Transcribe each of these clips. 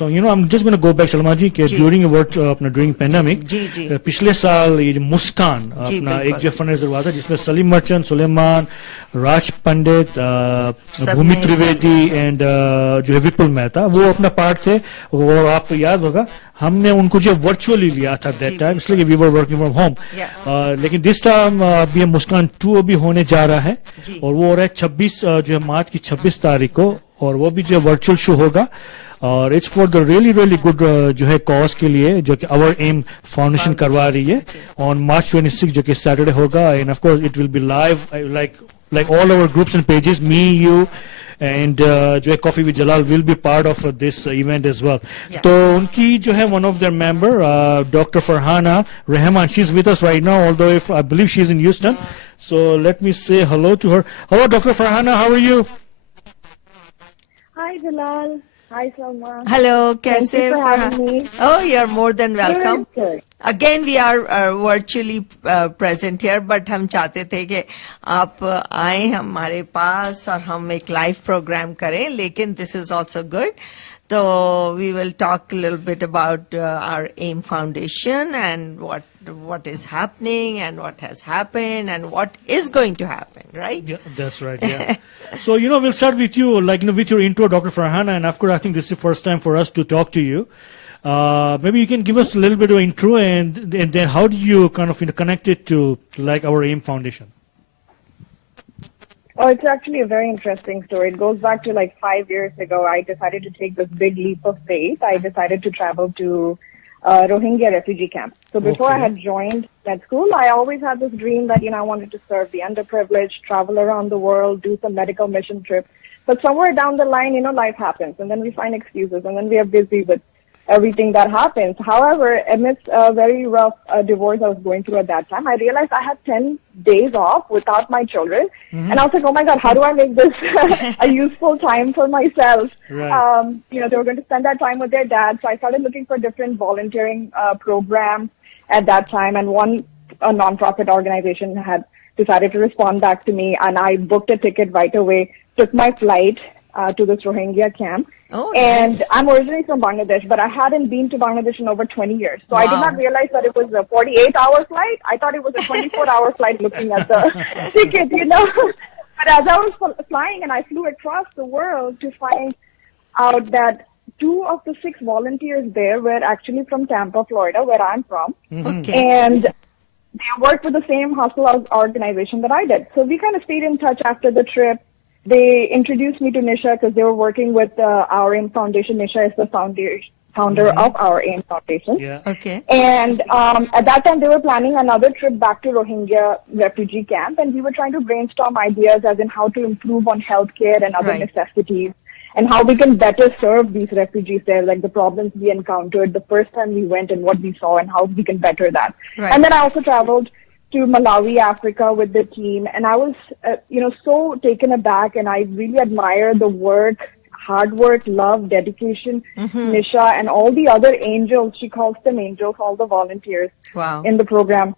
So, I'm just going to go back, Salman ji, during during pandemic, पिछले साल ये जो मुस्कान अपना एक जो फंड्रेजर हुआ था जिसमें सलीम मर्चेंट, सुलेमान, राज पंडित, भूमि त्रिवेदी एंड जो है विपुल मेहता, वो अपना पार्ट थे। और आपको याद होगा हमने उनको जो वर्चुअली लिया था दैट टाइम, इसलिए we were working from home. लेकिन दिस टाइम अभी मुस्कान 2 अभी होने जा रहा है और वो हो रहा है 26 जो है मार्च की 26 तारीख को, और वो भी जो है वर्चुअल शो होगा और it's for the really good जो है कॉज के लिए, जो कि आवर एम फाउंडेशन करवा रही है ऑन March 26 जो कि सैटरडे होगा। End of course it will be live like all our groups and pages, me, you and जो है coffee with Jalal will be part of this event as well. तो उनकी जो है one of their member Dr. Farhana Rahman, she's with us right now, although if I believe she's in Houston. So let me say hello to her. Hello Dr. Farhana, how are you? Hi Jalal. Hi Salman. Hello, Thank you for having me. Oh, you're more than welcome. Good. Again, we are virtually present here, but हम चाहते थे कि आप आए हमारे पास और हम एक live program करें, लेकिन this is also good. So we will talk a little bit about our AIM Foundation and what is happening and what has happened and what is going to happen, right? Yeah, that's right. Yeah. So, we'll start with you, with your intro, Dr. Farhana, and of course, I think this is the first time for us to talk to you. Maybe you can give us a little bit of intro and then how do you kind of connect it to our AIM Foundation? Oh, it's actually a very interesting story. It goes back to 5 years ago. I decided to take this big leap of faith. I decided to travel to Rohingya refugee camp. So before I had joined that school, I always had this dream that, I wanted to serve the underprivileged, travel around the world, do some medical mission trips. But somewhere down the line, life happens and then we find excuses and then we are busy with everything that happens. However, amidst a very rough divorce I was going through at that time, I realized I had 10 days off without my children. And I was like, oh my God, how do I make this a useful time for myself? Right. They were going to spend that time with their dad. So I started looking for different volunteering programs at that time. And a nonprofit organization had decided to respond back to me. And I booked a ticket right away, took my flight to this Rohingya camp. Oh, and nice. I'm originally from Bangladesh, but I hadn't been to Bangladesh in over 20 years. So I did not realize that it was a 48-hour flight. I thought it was a 24-hour flight looking at the ticket, But as I was flying and I flew across the world to find out that 2 of the 6 volunteers there were actually from Tampa, Florida, where I'm from. Okay. And they worked with the same hospital organization that I did. So we kind of stayed in touch after the trip. They introduced me to Nisha because they were working with our AIM Foundation. Nisha is the founder of our AIM Foundation. Yeah. Okay. And at that time, they were planning another trip back to Rohingya refugee camp, and we were trying to brainstorm ideas as in how to improve on healthcare and other necessities, and how we can better serve these refugees there, like the problems we encountered the first time we went and what we saw and how we can better that. Right. And then I also traveled to Malawi, Africa with the team. And I was, so taken aback, and I really admire the work, hard work, love, dedication, Nisha, and all the other angels, she calls them angels, all the volunteers in the program,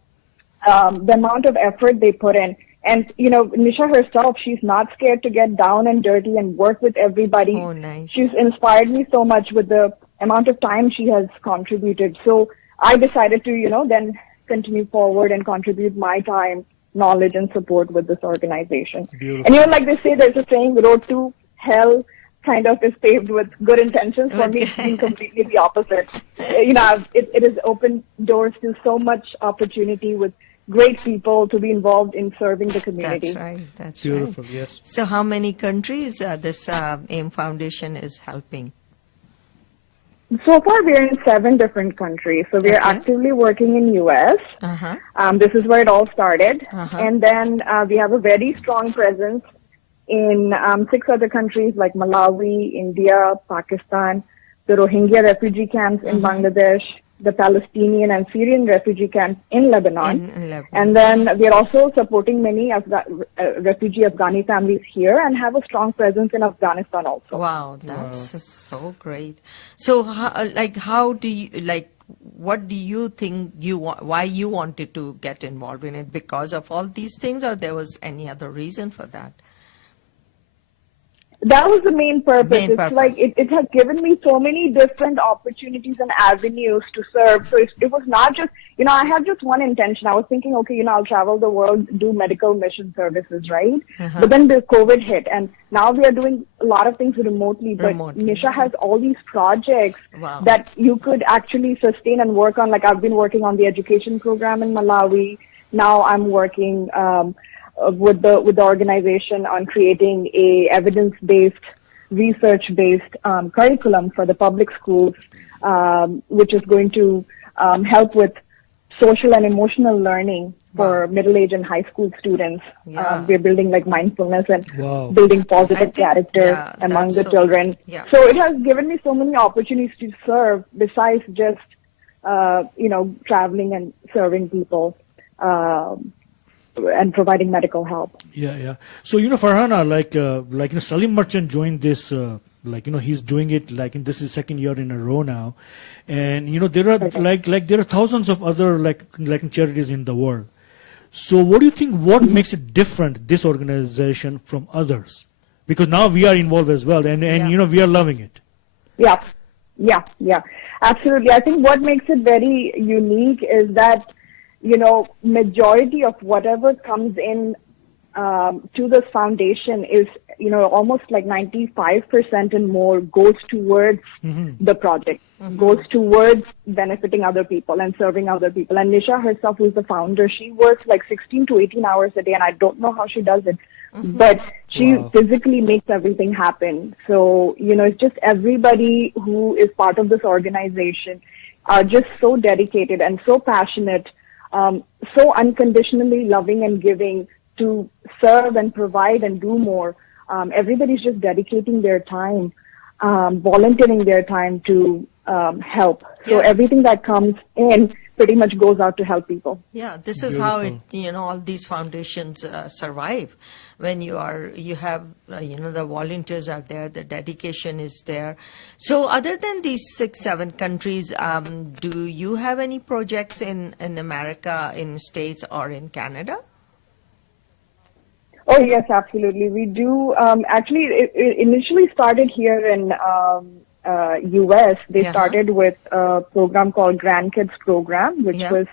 the amount of effort they put in. And, Nisha herself, she's not scared to get down and dirty and work with everybody. Oh, nice. She's inspired me so much with the amount of time she has contributed. So I decided to, then continue forward and contribute my time, knowledge, and support with this organization. Beautiful. And like they say, there's a saying, road to hell kind of is paved with good intentions. For me, it's been completely the opposite. It has opened doors to so much opportunity with great people to be involved in serving the community. That's right. That's Beautiful, right. yes. So how many countries this AIM Foundation is helping? So far, we're in 7 different countries. So we're actively working in U.S. This is where it all started. And then we have a very strong presence in 6 other countries like Malawi, India, Pakistan, the Rohingya refugee camps in Bangladesh, the Palestinian and Syrian refugee camps in Lebanon. And then we are also supporting many refugee Afghani families here and have a strong presence in Afghanistan also. Wow, that's so great. So, how do you, what do you think why you wanted to get involved in it? Because of all these things, or there was any other reason for that? That was the main purpose. Main It's purpose. like it has given me so many different opportunities and avenues to serve. So it was not just, I had just one intention. I was thinking, okay, I'll travel the world, do medical mission services, right? But then the COVID hit, and now we are doing a lot of things remotely. But Nisha has all these projects that you could actually sustain and work on. Like I've been working on the education program in Malawi. Now I'm working with the organization on creating a evidence-based, research-based curriculum for the public schools, which is going to help with social and emotional learning for middle-aged and high school students. We're building like mindfulness and building positive character among the children. So it has given me so many opportunities to serve besides just, traveling and serving people. And providing medical help. Yeah. So Farhana, Salim Merchant joined this. He's doing it this is second year in a row now, and there are there are thousands of other charities in the world. So what do you think? What makes it different, this organization from others? Because now we are involved as well, and we are loving it. Yeah, absolutely. I think what makes it very unique is that majority of whatever comes in to this foundation is, almost like 95% and more goes towards the project, goes towards benefiting other people and serving other people. And Nisha herself, who's the founder, she works like 16 to 18 hours a day, and I don't know how she does it, but she physically makes everything happen. So, it's just everybody who is part of this organization are just so dedicated and so passionate, so unconditionally loving and giving to serve and provide and do more. Everybody's just dedicating their time, volunteering their time to help. So everything that comes in pretty much goes out to help people. Yeah, this is how all these foundations survive. When you have the volunteers are there, the dedication is there. So other than these 6-7 countries, do you have any projects in America, in States, or in Canada? Oh yes, absolutely. We do. Actually, it initially started here in U.S. They started with a program called Grandkids Program, which was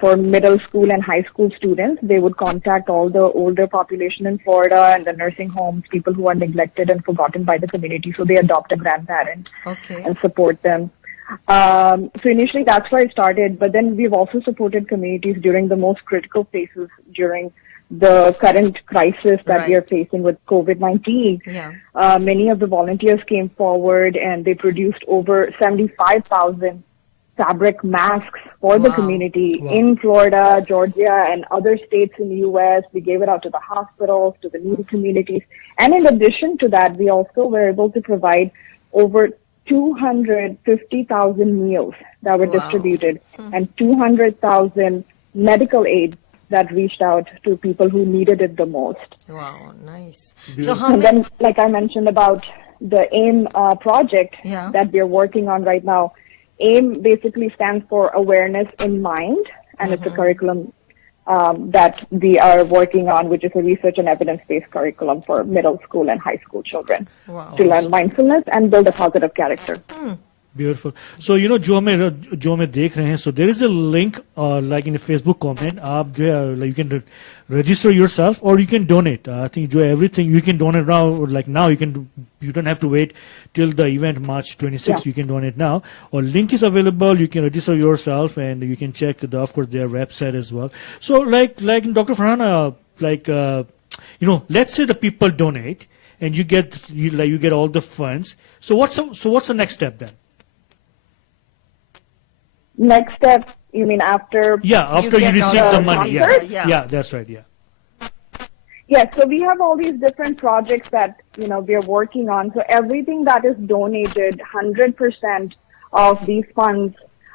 for middle school and high school students. They would contact all the older population in Florida and the nursing homes, people who are neglected and forgotten by the community. So they adopt a grandparent and support them. So initially that's where it started, but then we've also supported communities during the most critical phases during the current crisis that we are facing with COVID-19. Many of the volunteers came forward and they produced over 75,000 fabric masks for the community in Florida, Georgia, and other states in the U.S. We gave it out to the hospitals, to the needy communities. And in addition to that, we also were able to provide over 250,000 meals that were distributed and 200,000 medical aid that reached out to people who needed it the most. Wow, nice. So then, like I mentioned about the AIM project that we're working on right now, AIM basically stands for Awareness in Mind, and it's a curriculum that we are working on, which is a research and evidence-based curriculum for middle school and high school children to learn mindfulness and build a positive character. Beautiful. So जो हमें देख रहे हैं, so there is a link like in a Facebook comment. आप जो है you can register yourself or you can donate. I think जो everything you can donate now. Like now you don't have to wait till the event March 26th. You can donate now. Or link is available. You can register yourself and you can check of course their website as well. So like Dr. Farhana, let's say the people donate and you get all the funds. So what's the next step then? Next step, you mean after? Yeah, after you receive the money. Yeah, that's right. Yes, so we have all these different projects that we are working on. So everything that is donated, 100% of these funds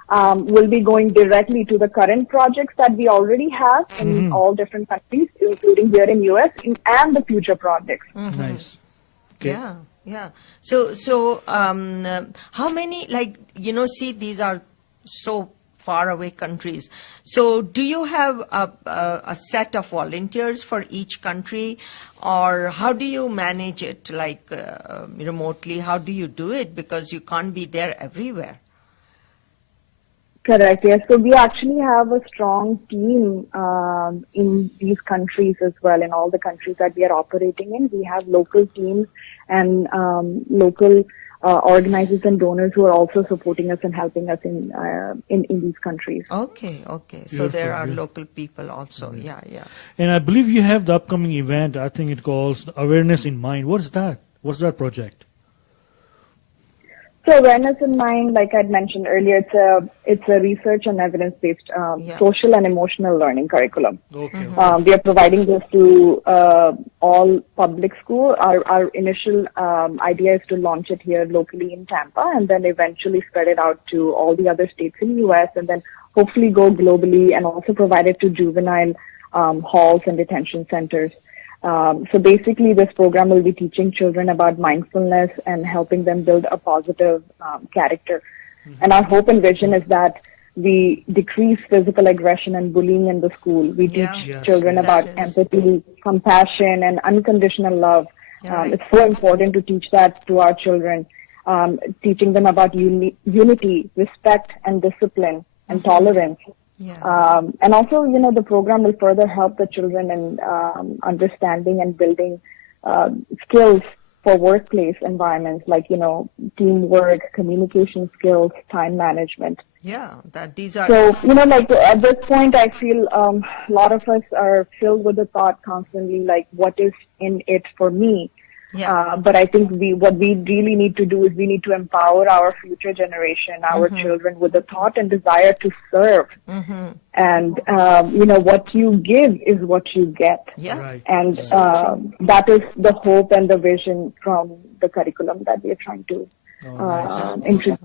will be going directly to the current projects that we already have in all different countries, including here in US, and the future projects. Nice. Okay. Yeah. So how many see these are so faraway countries. So do you have a set of volunteers for each country, or how do you manage it, like remotely? How do you do it? Because you can't be there everywhere. Correct. Yes. So we actually have a strong team in these countries as well. In all the countries that we are operating in, we have local teams and local organizers and donors who are also supporting us and helping us in these countries. Okay. So there are local people also. Yeah. And I believe you have the upcoming event. I think it calls Awareness in Mind. What is that? What's that project? So Awareness in Mind, like I'd mentioned earlier, it's a research and evidence-based social and emotional learning curriculum. Okay. We are providing this to all public school. Our initial idea is to launch it here locally in Tampa, and then eventually spread it out to all the other states in the U.S., and then hopefully go globally and also provide it to juvenile halls and detention centers. So basically, this program will be teaching children about mindfulness and helping them build a positive character. And our hope and vision is that we decrease physical aggression and bullying in the school. We teach children about empathy, compassion, and unconditional love. It's so important to teach that to our children, teaching them about unity, respect, and discipline, and tolerance. And also, the program will further help the children in understanding and building skills for workplace environments, like, teamwork, communication skills, time management. These are... So, like at this point, I feel a lot of us are filled with the thought constantly, like, what is in it for me? But I think what we really need to do is we need to empower our future generation, our children, with the thought and desire to serve. And, what you give is what you get. And that is the hope and the vision from the curriculum that we are trying to introduce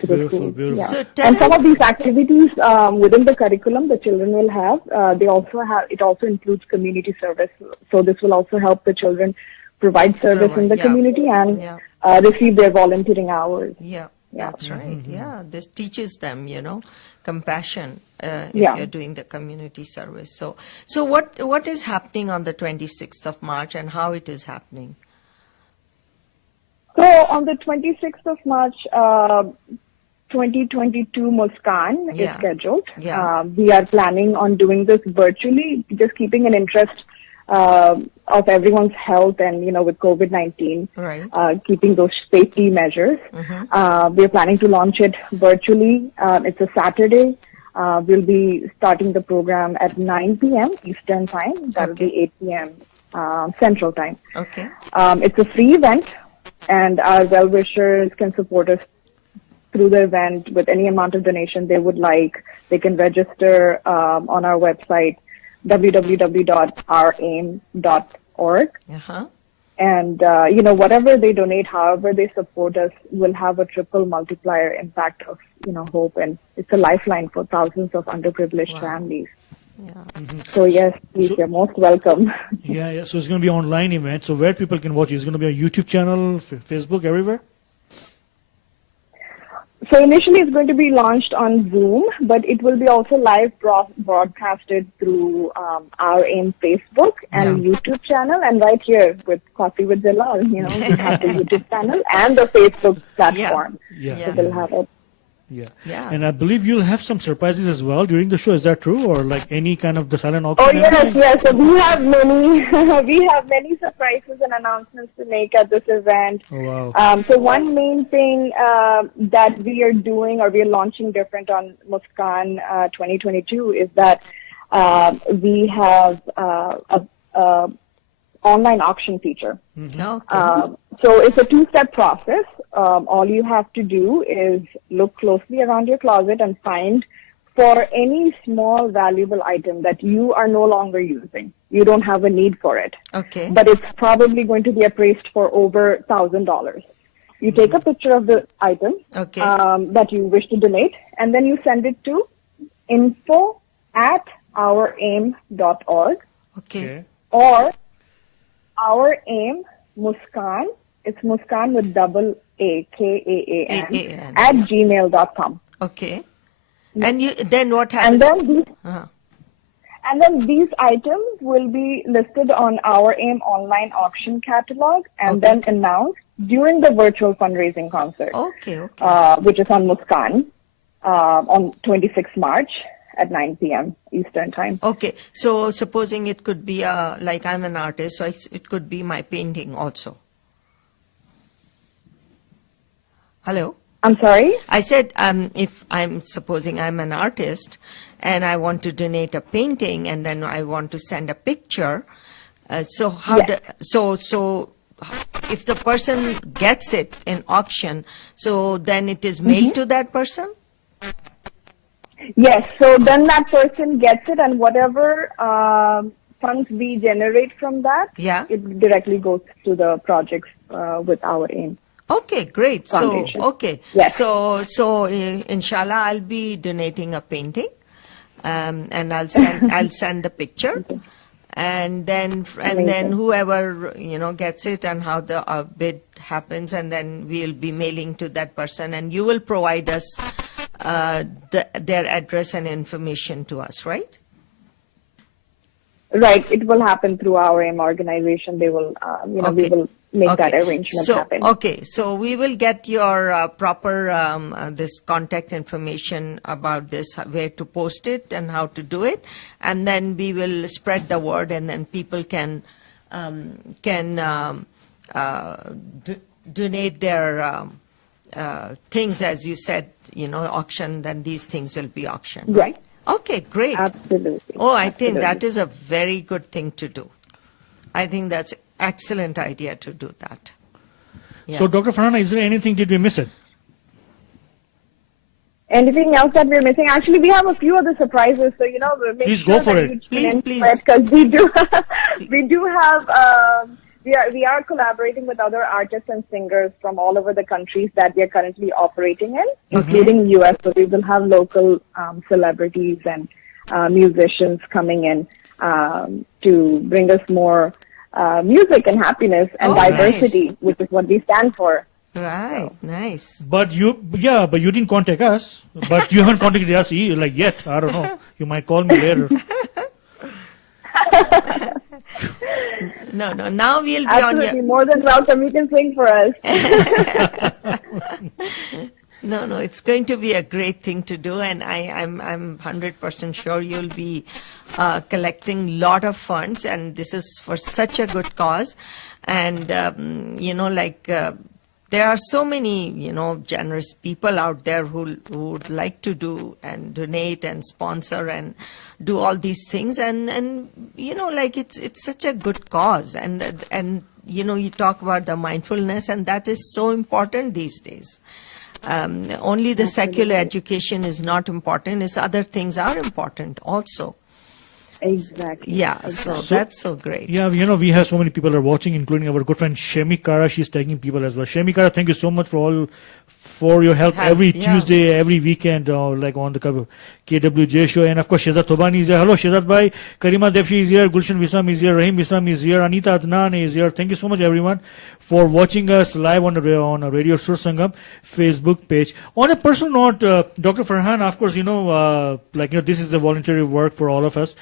to the school. Beautiful. So and some of these activities within the curriculum the children will have, it also includes community service. So this will also help the children provide service in the community and receive their volunteering hours. That's right. This teaches them, compassion if you're doing the community service. So what is happening on the 26th of March and how it is happening? So on the 26th of March, 2022 Muskaan is scheduled. We are planning on doing this virtually, just keeping an interest of everyone's health and, with COVID-19, keeping those safety measures. We are planning to launch it virtually. It's a Saturday. We'll be starting the program at 9 p.m. Eastern Time. That will be 8 p.m. Central Time. It's a free event, and our well-wishers can support us through the event with any amount of donation they would like. They can register on our website, www.ouraim.org. And, whatever they donate, however they support us, will have a triple multiplier impact of, hope. And it's a lifeline for thousands of underprivileged families. So, yes, please, you're most welcome. So it's going to be an online event. So where people can watch it? It's going to be a YouTube channel, Facebook, everywhere? So initially it's going to be launched on Zoom, but it will be also live broadcasted through our AIM Facebook and YouTube channel, and right here with Coffee with Jalal, we have the YouTube channel and the Facebook platform. So we'll have it. And I believe you'll have some surprises as well during the show. Is that true? Or like any kind of the silent auction? Yes. So we have many surprises and announcements to make at this event. So one main thing that we are doing, or we are launching different on Muskaan 2022, is that we have a online auction feature. So it's a two-step process. All you have to do is look closely around your closet and find for any small valuable item that you are no longer using. You don't have a need for it. But it's probably going to be appraised for over $1,000. You take a picture of the item that you wish to donate, and then you send it to info@ouraim.org or Our Aim Muskaan. It's Muskaan with double A, K-A-A-N, at gmail.com. And then what happens? And then these items will be listed on our AIM online auction catalog and then announced during the virtual fundraising concert. Which is on Muskaan on 26th March at 9 p.m. Eastern Time. Okay. So supposing it could be like I'm an artist, so it could be my painting also. Hello? I'm sorry? I said, if supposing I'm an artist and I want to donate a painting and then I want to send a picture, so if the person gets it in auction, so then it is mailed to that person? Yes, so then that person gets it, and whatever funds we generate from that, it directly goes to the projects with our AIM. Okay, great. Foundation. So, okay. Yes. So inshallah, I'll be donating a painting, and I'll send the picture, and then whoever gets it and how the bid happens, and then we'll be mailing to that person, and you will provide us their address and information to us, right? Right. It will happen through our AIM organization. They will, we will make that arrangement happen. Okay. So we will get your proper this contact information about this, where to post it and how to do it, and then we will spread the word, and then people can donate their things, as you said, auction. Then these things will be auctioned, right? Okay, great. Absolutely. Oh, I think that is a very good thing to do. I think that's an excellent idea to do that. Yeah. So, Dr. Farhana, is there anything, did we miss it? Anything else that we're missing? Actually, we have a few other surprises, so, please go for it. Please. Because we do have, we are collaborating with other artists and singers from all over the countries that we are currently operating in, including US. So we will have local celebrities and musicians coming in to bring us more music and happiness and diversity, which is what we stand for. Right, nice. But you didn't contact us. But you haven't contacted us yet. I don't know. You might call me later. No. Now we'll be Absolutely, more than welcome. You can sing for us. No, it's going to be a great thing to do, and I'm 100% sure you'll be collecting lot of funds, and this is for such a good cause, and there are so many generous people out there who would like to do and donate and sponsor and do all these things, and it's such a good cause, and you talk about the mindfulness, and that is so important these days. Only the secular education is not important, it's other things are important also. Exactly. Yeah, so that's so great. Yeah, we have so many people are watching, including our good friend Shemikara. She's tagging people as well. Shemikara, thank you so much for your help every Tuesday, every weekend, like on the KWJ show. And of course, Shehzad Thobani is here. Hello, Shehzad Bhai. Karima Devshi is here. Gulshan Wisam is here. Rahim Wisam is here. Anita Adnan is here. Thank you so much, everyone, for watching us live on a Radio Sursangam Facebook page. On a personal note, Dr. Farhana, of course, this is a voluntary work for all of us.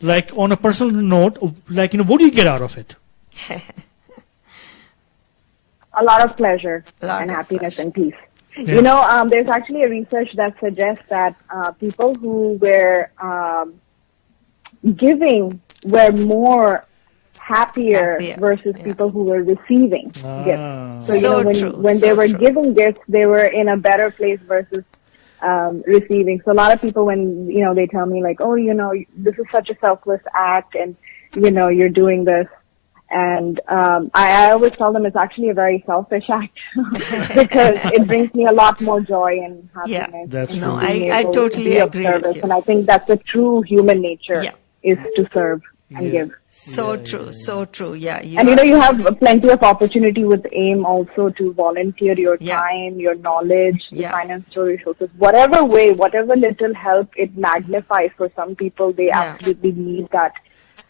Like, on a personal note, what do you get out of it? A lot of pleasure and happiness and peace. Yeah. There's actually a research that suggests that people who were giving were more happier versus people who were receiving gifts. So, when they were giving gifts, they were in a better place versus receiving. So a lot of people, when, they tell me like, oh, this is such a selfless act, and, you're doing this. And I always tell them it's actually a very selfish act because it brings me a lot more joy and happiness. Yeah, that's true. No, I totally agree with you. And I think that's the true human nature, is to serve and give. So true. Yeah. You have plenty of opportunity with AIM also to volunteer your time, your knowledge, your financial resources, whatever way, whatever little help it magnifies for some people. They absolutely need that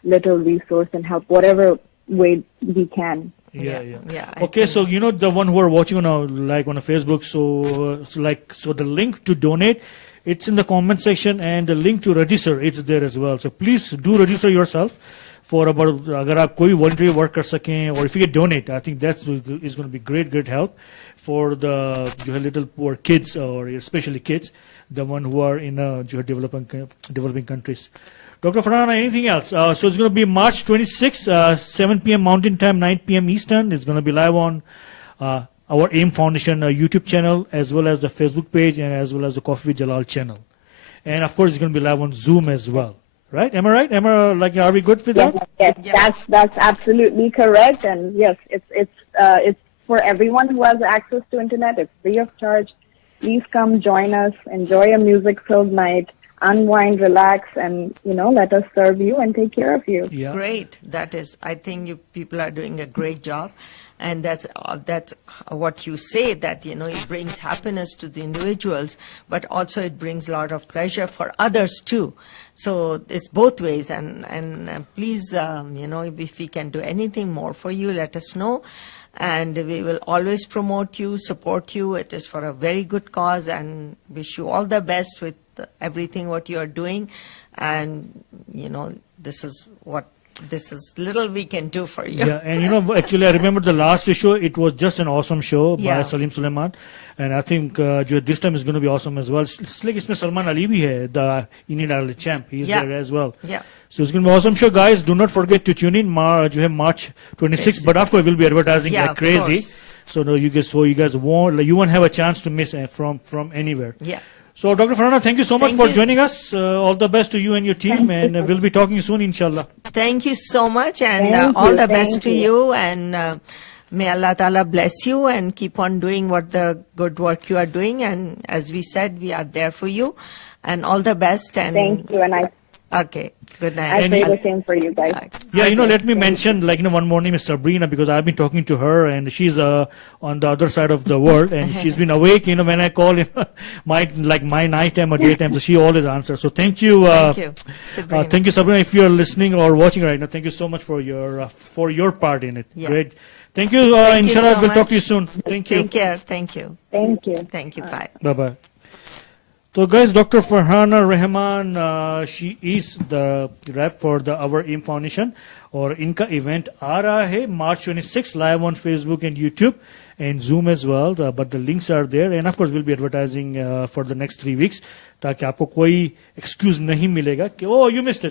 little resource and help, whatever way we can. Yeah. Okay, so the one who are watching on a Facebook, so the link to donate, It's in the comment section, and the link to register, it's there as well. So please do register yourself for about, agar aap koi voluntary work kar sakein, or if you can donate, I think that's is going to be great help for the little poor kids, or especially kids, the one who are in developing countries. Dr. Farhana, anything else? So it's going to be March 26th, 7 p.m. Mountain Time, 9 p.m. Eastern. It's going to be live on our AIM Foundation YouTube channel, as well as the Facebook page, and as well as the Coffee with Jalal channel. And of course, it's going to be live on Zoom as well. Right? Am I right? Are we good with that? Yes, that's absolutely correct. And yes, it's for everyone who has access to internet. It's free of charge. Please come join us, enjoy a music-filled night, unwind, relax, and let us serve you and take care of you. Yeah. Great. That is, I think you people are doing a great job, and that's what you say, that it brings happiness to the individuals, but also it brings a lot of pleasure for others too. So it's both ways, and please, if we can do anything more for you, let us know. And we will always promote you, support you. It is for a very good cause, and wish you all the best with everything what you are doing. And this is little we can do for you. Yeah, and actually I remember the last show, it was just an awesome show by Salim Sulaiman, and I think this time is going to be awesome as well. It's like isme Salman Ali bhi hai, the Indian Idol champ. He's there as well. Yeah. So it's going to be awesome show, guys. Do not forget to tune in March 26th, but of course we'll be advertising like crazy. So you guys won't have a chance to miss from anywhere. Yeah. So, Dr. Farhana, thank you so much for joining us. All the best to you and your team, and we'll be talking soon, inshallah. Thank you so much, and all the best to you, and may Allah Ta'ala bless you, and keep on doing what the good work you are doing. And as we said, we are there for you, and all the best. And thank you, and okay, good night. I pray the same for you guys. Yeah, let me mention, one more name is Sabrina, because I've been talking to her, and she's on the other side of the world, and she's been awake, when I call my nighttime or daytime, so she always answers. So thank you. Thank you, Sabrina. Thank you, Sabrina. If you're listening or watching right now, thank you so much for your part in it. Yeah. Great. Thank you. Inshallah, we'll talk to you soon. Thank you. Take care. Thank you. Thank you. Thank you. Bye. Bye-bye. So guys, Dr. Farhana Rahman, she is the rep for our AIM Foundation, और इनका event आ रहा है March 26 live on Facebook and YouTube and Zoom as well, but the links are there, and of course we'll be advertising for the next 3 weeks, ताकि आपको कोई excuse नहीं मिलेगा कि oh you missed it.